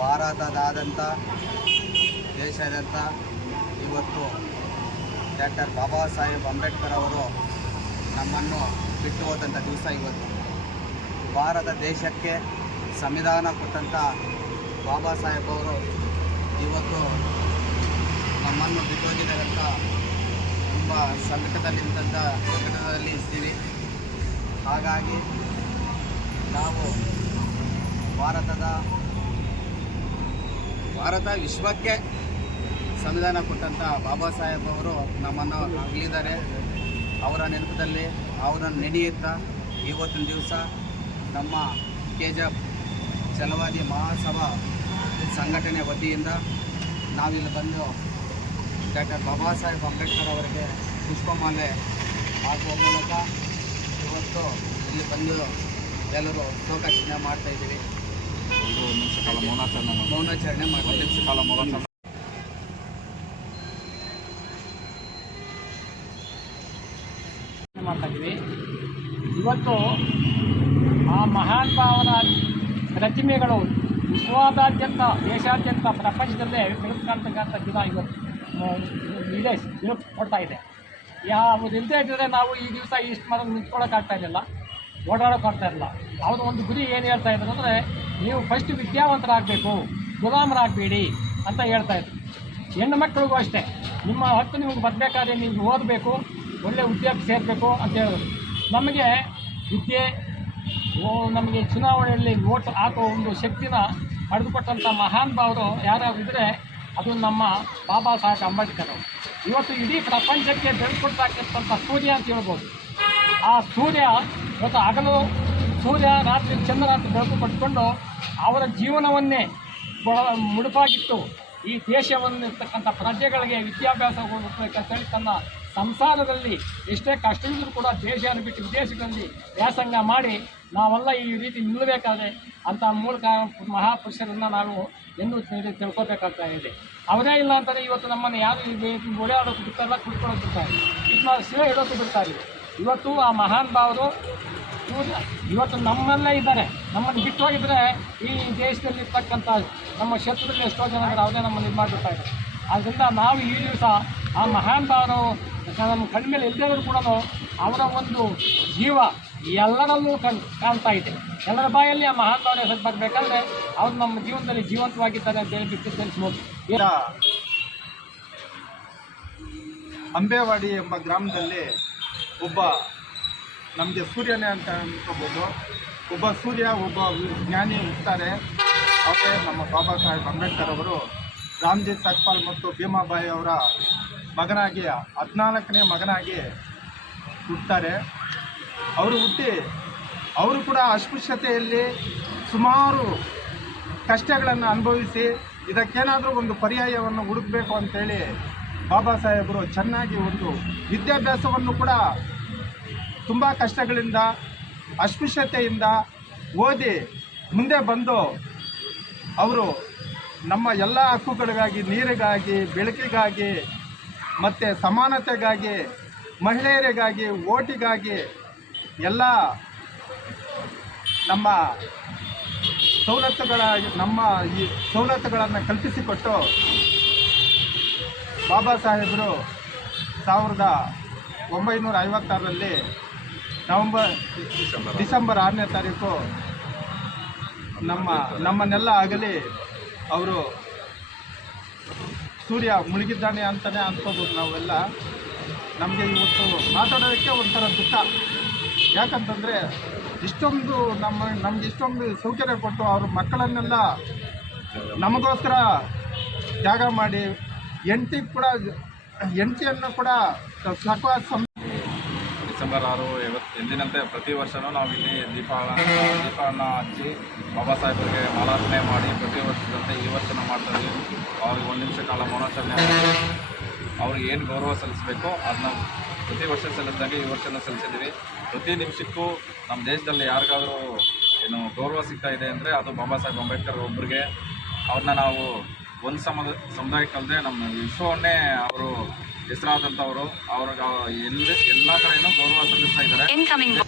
ಭಾರತದಾದಂಥ ದೇಶಾದ್ಯಂತ ಇವತ್ತು ಡಾಕ್ಟರ್ ಬಾಬಾ ಸಾಹೇಬ್ ಅಂಬೇಡ್ಕರ್ ಅವರು ನಮ್ಮನ್ನು ಬಿಟ್ಟು ಹೋದಂಥ ದಿವಸ ಇವತ್ತು. ಭಾರತ ದೇಶಕ್ಕೆ ಸಂವಿಧಾನ ಕೊಟ್ಟಂಥ ಬಾಬಾ ಸಾಹೇಬ್ ಅವರು ಇವತ್ತು ನಮ್ಮನ್ನು ಬಿಟ್ಟು ಹೋಗಿದ್ದಾರಂತ ತುಂಬ ಸಂಕಟದಲ್ಲಿದ್ದಂಥ ಸಂಕಟದಲ್ಲಿ ಇದ್ದೀವಿ. ಹಾಗಾಗಿ ನಾವು ಭಾರತದ ಭಾರತ ವಿಶ್ವಕ್ಕೆ ಸಂವಿಧಾನ ಕೊಟ್ಟಂಥ ಬಾಬಾ ಸಾಹೇಬ್ ಅವರು ನಮ್ಮನ್ನು ಅಗಲಿದ್ದಾರೆ ಅವರ ನೆನಪದಲ್ಲಿ ಅವರನ್ನು ನೆನೆಯುತ್ತಾ ಇವತ್ತಿನ ದಿವಸ ನಮ್ಮ ಕೆ ಚಲವಾದಿ ಮಹಾಸಭಾ ಸಂಘಟನೆ ವತಿಯಿಂದ ನಾವಿಲ್ಲಿ ಬಂದು ಡಾಕ್ಟರ್ ಬಾಬಾ ಸಾಹೇಬ್ ಅಂಬೇಡ್ಕರ್ ಅವರಿಗೆ ಪುಷ್ಪಮಾಲೆ ಹಾಕುವ ಮೂಲಕ ಇವತ್ತು ಇಲ್ಲಿ ಬಂದು ಎಲ್ಲರೂ ಶೋಕಾಚರಣೆ ಮಾಡ್ತಾ ಇದ್ದೀವಿ. ಒಂದು ಇವತ್ತು ಆ ಮಹಾನ್ ಭಾವನ ಪ್ರತಿಮೆಗಳು ವಿಶ್ವದಾದ್ಯಂತ ದೇಶಾದ್ಯಂತ, ಪ್ರಪಂಚದಲ್ಲೇ ಬೆಳಕು ಕಾಣ್ತಕ್ಕಂಥ ದಿನ ಇವತ್ತು. ಇದೆ ಬೆಳಕು ಕೊಡ್ತಾ ಇದೆ. ಯಾವುದಿಲ್ಲದೆ ಇದ್ದರೆ ನಾವು ಈ ದಿವಸ ಇಷ್ಟು ಸ್ಮರಣ ನಿಂತ್ಕೊಳ್ಳೋಕ್ಕಾಗ್ತಾ ಇರಲಿಲ್ಲ ಓಡಾಡೋಕ್ಕಾಗ್ತಾ ಇರಲಿಲ್ಲ. ಅವ್ರ ಒಂದು ಗುರಿ ಏನು ಹೇಳ್ತಾ ಇದ್ರು ಅಂದರೆ ನೀವು ಫಸ್ಟ್ ವಿದ್ಯಾವಂತರಾಗಬೇಕು, ಗುಲಾಮರಾಗಬೇಡಿ ಅಂತ ಹೇಳ್ತಾ ಇದ್ರು. ಹೆಣ್ಣು ಮಕ್ಕಳಿಗೂ ಅಷ್ಟೇ. ನಿಮ್ಮ ಹಕ್ಕು ನಿಮಗೆ ಬರಬೇಕಾದ್ರೆ ನೀವು ಓದಬೇಕು, ಒಳ್ಳೆ ಉದ್ಯೋಗ ಸೇರಬೇಕು ಅಂತ ಹೇಳಿದ್ರು. ನಮಗೆ ವಿದ್ಯೆ ನಮಗೆ ಚುನಾವಣೆಯಲ್ಲಿ ಓಟ್ ಹಾಕೋ ಒಂದು ಶಕ್ತಿನ ಪಡೆದುಕೊಟ್ಟಂಥ ಮಹಾನ್ ಭಾವರು ಯಾರಾಗಿದ್ದರೆ ಅದು ನಮ್ಮ ಬಾಬಾ ಸಾಹೇಬ್ ಅಂಬೇಡ್ಕರ್ ಇವತ್ತು ಇಡೀ ಪ್ರಪಂಚಕ್ಕೆ ಕೊಡ್ತಕ್ಕಂಥ ಸೂರ್ಯ ಅಂತ ಹೇಳ್ಬೋದು. ಆ ಸೂರ್ಯ ಇವತ್ತು ಹಗಲು ಸೂರ್ಯ, ರಾತ್ರಿ ಚಂದ್ರ ಅಂತ ಬೆಳಕು ಪಟ್ಕೊಂಡು ಅವರ ಜೀವನವನ್ನೇ ಮುಡುಪಾಗಿತ್ತು ಈ ದೇಶವನ್ನಿರ್ತಕ್ಕಂಥ ಪ್ರಜೆಗಳಿಗೆ ವಿದ್ಯಾಭ್ಯಾಸ ಹೇಳಿ ತನ್ನ ಸಂಸಾರದಲ್ಲಿ ಎಷ್ಟೇ ಕಷ್ಟವಿದ್ದರೂ ಕೂಡ ದೇಶವನ್ನು ಬಿಟ್ಟು ವಿದೇಶಗಳಲ್ಲಿ ವ್ಯಾಸಂಗ ಮಾಡಿ ನಾವೆಲ್ಲ ಈ ರೀತಿ ನಿಲ್ಲಬೇಕಾದ್ರೆ ಅಂತ ಮೂಲಕ ಮಹಾಪುರುಷರನ್ನು ನಾವು ಎಂದು ತಿಳ್- ತಿಳ್ಕೊಬೇಕಾಗ್ತಾ ಇದೆ. ಅವರೇ ಇಲ್ಲ ಅಂತಾರೆ ಇವತ್ತು ನಮ್ಮನ್ನು ಯಾರು ಈ ಓಡಾಡೋಕೆ ಬಿಡ್ತಾರಲ್ಲ ಕುಡ್ಕೊಳ್ಳೋಕೆ ಬಿಡ್ತಾರೆ ಇದನ್ನ ಶಿವ ಇಡೋಕೆ ಬಿಡ್ತಾರೆ ಇವತ್ತು ಆ ಮಹಾನ್ ಭಾವರು ಇವತ್ತು ನಮ್ಮಲ್ಲೇ ಇದ್ದಾರೆ. ನಮ್ಮನ್ನು ಬಿಟ್ಟು ಹೋಗಿದ್ರೆ ಈ ದೇಶದಲ್ಲಿ ಇರ್ತಕ್ಕಂಥ ನಮ್ಮ ಕ್ಷೇತ್ರದಲ್ಲಿ ಎಷ್ಟೋ ಜನ ಅವರೇ ನಮ್ಮನ್ನು ಇದು ಮಾಡಿಬಿಡ್ತಾ ಇದ್ದಾರೆ. ಆದ್ದರಿಂದ ನಾವು ಈ ದಿವಸ ಆ ಮಹಾನ್ ಭಾವರು ನಮ್ಮ ಕಣ್ಮೇಲೆ ಇಲ್ಲದೇ ಕೂಡ ಅವರ ಒಂದು ಜೀವ ಎಲ್ಲರಲ್ಲೂ ಕಣ್ ಕಾಣ್ತಾ ಇದೆ. ಎಲ್ಲರ ಬಾಯಲ್ಲಿ ಆ ಮಹಾನ್ ಭಾವನೆ ಹೆಸರು ಬರಬೇಕಾದ್ರೆ ಅವ್ರು ನಮ್ಮ ಜೀವನದಲ್ಲಿ ಜೀವಂತವಾಗಿದ್ದಾರೆ ಅಂತ ಹೇಳಿ ಬಿಟ್ಟು ತಿಳಿಸ್ಬೋದು. ಅಂಬೇವಾಡಿ ಎಂಬ ಗ್ರಾಮದಲ್ಲಿ ಒಬ್ಬ ನಮಗೆ ಸೂರ್ಯನೇ ಅಂತ ಅನ್ಕೋಬೋದು. ಒಬ್ಬ ಸೂರ್ಯ, ಒಬ್ಬ ಜ್ಞಾನಿ ಇರ್ತಾರೆ. ಅವರೇ ನಮ್ಮ ಬಾಬಾ ಸಾಹೇಬ್ ಅಂಬೇಡ್ಕರ್ ಅವರು, ರಾಮ್ಜಿ ಸಕ್ಪಾಲ್ ಮತ್ತು ಭೀಮಾಬಾಯಿ ಅವರ ಮಗನಾಗಿ, ಹದಿನಾಲ್ಕನೇ ಮಗನಾಗಿ ಹುಟ್ಟುತ್ತಾರೆ ಅವರು ಹುಟ್ಟಿ, ಅವರು ಕೂಡ ಅಸ್ಪೃಶ್ಯತೆಯಲ್ಲಿ ಸುಮಾರು ಕಷ್ಟಗಳನ್ನು ಅನುಭವಿಸಿ, ಇದಕ್ಕೇನಾದರೂ ಒಂದು ಪರ್ಯಾಯವನ್ನು ಹುಡುಕಬೇಕು ಅಂತೇಳಿ ಬಾಬಾ ಸಾಹೇಬರು ಚೆನ್ನಾಗಿ ಒಂದು ವಿದ್ಯಾಭ್ಯಾಸವನ್ನು ಕೂಡ ತುಂಬ ಕಷ್ಟಗಳಿಂದ, ಅಸ್ಪೃಶ್ಯತೆಯಿಂದ ಓದಿ ಮುಂದೆ ಬಂದು ಅವರು ನಮ್ಮ ಎಲ್ಲ ಹಕ್ಕುಗಳಿಗಾಗಿ, ನೀರಿಗಾಗಿ, ಬೆಳಕಿಗಾಗಿ ಮತ್ತು ಸಮಾನತೆಗಾಗಿ, ಮಹಿಳೆಯರಿಗಾಗಿ, ಓಟಿಗಾಗಿ ಎಲ್ಲ ನಮ್ಮ ಸವಲತ್ತುಗಳ, ನಮ್ಮ ಈ ಸವಲತ್ತುಗಳನ್ನು ಕಲ್ಪಿಸಿಕೊಟ್ಟು ಬಾಬಾ ಸಾಹೇಬರು ಸಾವಿರದ ಒಂಬೈನೂರ ಐವತ್ತಾರರಲ್ಲಿ ನವಂಬರ್ ಡಿಸೆಂಬರ್ ಆರನೇ ತಾರೀಕು ನಮ್ಮ ನಮ್ಮನ್ನೆಲ್ಲ ಆಗಲಿ ಅವರು ಸೂರ್ಯ ಮುಳುಗಿದ್ದಾನೆ ಅಂತಲೇ ಅನ್ಕೋಬೋದು ನಾವೆಲ್ಲ. ನಮಗೆ ಇವತ್ತು ಮಾತಾಡೋದಕ್ಕೆ ಒಂಥರ ದುಃಖ. ಯಾಕಂತಂದರೆ ಇಷ್ಟೊಂದು ನಮ್ಮ ನಮ್ಗೆ ಇಷ್ಟೊಂದು ಸೌಕರ್ಯ ಕೊಟ್ಟು ಅವ್ರ ಮಕ್ಕಳನ್ನೆಲ್ಲ ನಮಗೋಸ್ಕರ ತ್ಯಾಗ ಮಾಡಿ ಎಂಟಿ ಕೂಡ ಎಂಟಿಯನ್ನು ಕೂಡ ಸಾಕುವ ಸಂ ಡಿಸೆಂಬರ್ ಆರು ಇವತ್ತು ಎಂದಿನಂತೆ ಪ್ರತಿ ವರ್ಷವೂ ನಾವು ಇಲ್ಲಿ ದೀಪ ದೀಪವನ್ನು ಹಚ್ಚಿ ಬಾಬಾ ಸಾಹೇಬರಿಗೆ ಮಾಲಾರ್ಪಣೆ ಮಾಡಿ ಪ್ರತಿ ವರ್ಷದಂತೆ ಈ ವರ್ಷನ ಮಾಡ್ತಾ ಇದ್ದೀವಿ. ಅವ್ರಿಗೆ ಒಂದು ನಿಮಿಷ ಕಾಲ ಮೌನಾಚರಣೆ ಅವ್ರಿಗೆ ಏನು ಗೌರವ ಸಲ್ಲಿಸಬೇಕು ಅದನ್ನ ಪ್ರತಿ ವರ್ಷ ಸಲ್ಲಿಸಿದಂಗೆ ಈ ವರ್ಷನೂ ಸಲ್ಲಿಸಿದ್ದೀವಿ. ಪ್ರತಿ ನಿಮಿಷಕ್ಕೂ ನಮ್ಮ ದೇಶದಲ್ಲಿ ಯಾರಿಗಾದರೂ ಏನು ಗೌರವ ಸಿಗ್ತಾ ಇದೆ ಅಂದರೆ ಅದು ಬಾಬಾ ಸಾಹೇಬ್ ಅಂಬೇಡ್ಕರ್ ಒಬ್ಬರಿಗೆ ಅವ್ರನ್ನ ನಾವು ಒಂದು ಸಮದ ಸಮುದಾಯಕ್ಕಲ್ಲದೆ ನಮ್ಮ ವಿಶ್ವವನ್ನೇ ಅವರು ಹೆಸರಾದಂಥವರು ಅವ್ರಿಗೆ ಎಲ್ಲ ಎಲ್ಲ ಕಡೆಯೂ ಗೌರವ ಸಲ್ಲಿಸ್ತಾ ಇದ್ದಾರೆ